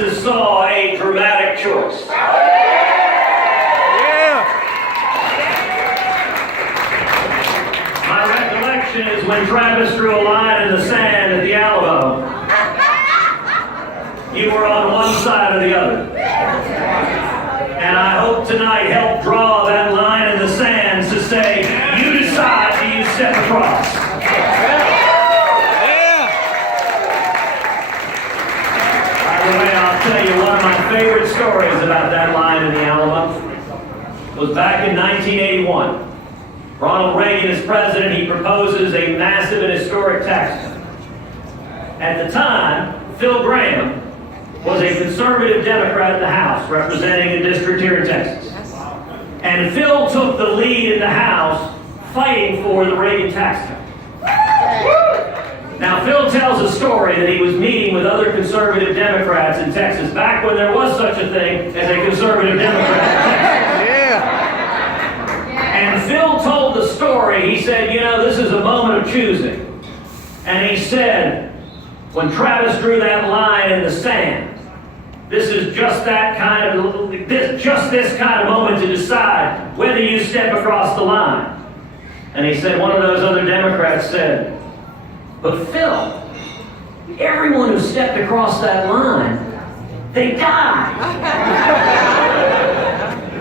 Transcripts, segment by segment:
Saw a dramatic choice. My recollection is when Travis drew a line in the sand at the Alamo. You were on one side or the other. And I hope tonight helped draw that line in the sand to say, you decide, do you step across? I'll tell you, one of my favorite stories about that line in the Alamo was back in 1981. Ronald Reagan is president. He proposes a massive and historic tax cut. At the time, Phil Graham was a conservative Democrat in the House, representing a district here in Texas. And Phil took the lead in the House, fighting for the Reagan tax cut. Now, Phil tells a story that he was meeting with other conservative Democrats in Texas, back when there was such a thing as a conservative Democrat in Texas. And Phil told the story. He said, you know, this is a moment of choosing. And he said, when Travis drew that line in the sand, this is just that kind of, this kind of moment to decide whether you step across the line. And he said, one of those other Democrats said, but Phil, everyone who stepped across that line, they died.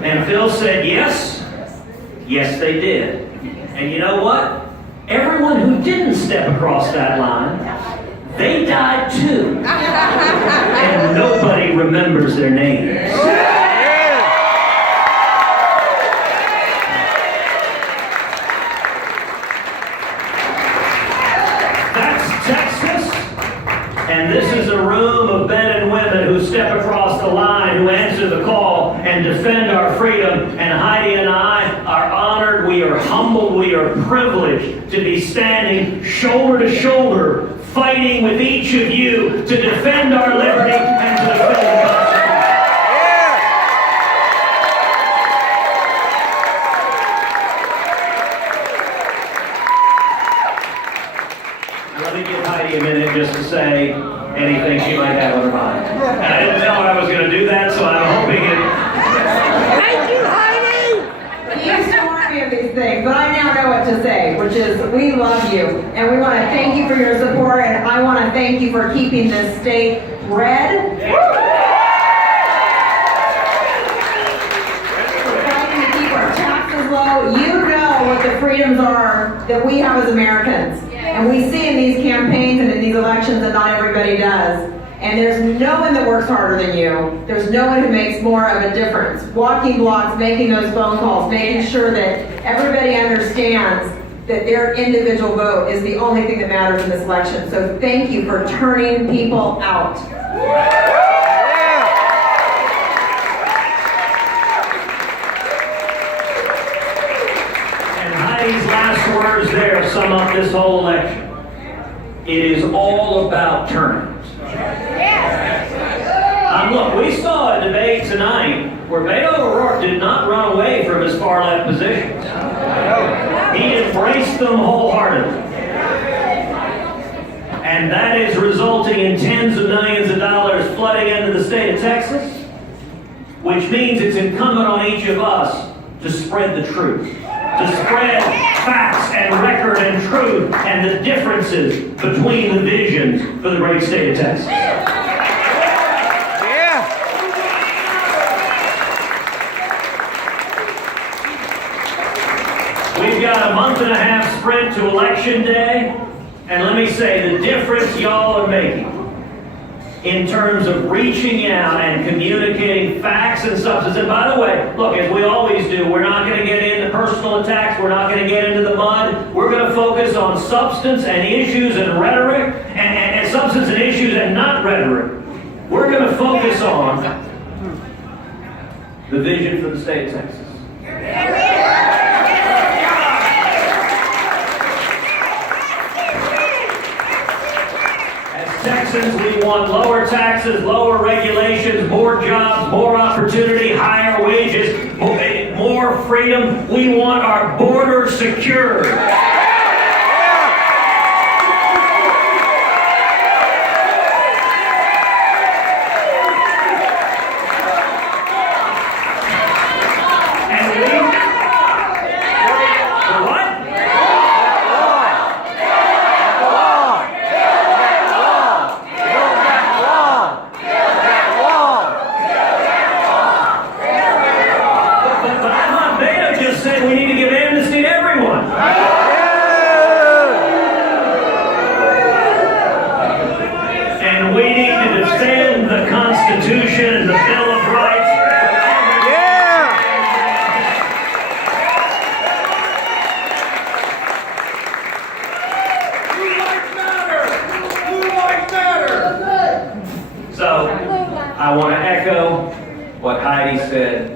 And Phil said, yes, they did. And you know what? Everyone who didn't step across that line, they died too. And nobody remembers their names. And this is a room of men and women who step across the line, who answer the call and defend our freedom. And Heidi and I are honored, we are humbled, we are privileged to be standing shoulder to shoulder, fighting with each of you to defend our liberty and to defend the Constitution. Let me give Heidi a minute just to say anything she might have on her mind. And I didn't know I was going to do that, so I'm hoping it... Thank you, Heidi! He used to warn me of these things, but I now know what to say, which is, we love you, and we want to thank you for your support, and I want to thank you for keeping this state red. For fighting to keep our taxes low. You know what the freedoms are that we have as Americans. And we see in these campaigns and in these elections that not everybody does. And there's no one that works harder than you. There's no one who makes more of a difference. Walking blocks, making those phone calls, making sure that everybody understands that their individual vote is the only thing that matters in this election. So thank you for turning people out. Heidi's last words there sum up this whole election. It is all about turnout. Look, we saw a debate tonight where Beto O'Rourke did not run away from his far left positions. He embraced them wholeheartedly. And that is resulting in tens of millions of dollars flooding into the state of Texas, which means it's incumbent on each of us to spread the truth. To spread facts and record and truth and the differences between the visions for the great state of Texas. We've got a month and a half sprint to Election Day, and let me say, the difference y'all are making in terms of reaching out and communicating facts and substance. And by the way, look, as we always do, we're not going to get into personal attacks. We're not going to get into the mud. We're going to focus on substance and issues and rhetoric, and substance and issues and not rhetoric. We're going to focus on the vision for the state of Texas. Texans, we want lower taxes, lower regulations, more jobs, more opportunity, higher wages, more freedom. We want our border secured. said,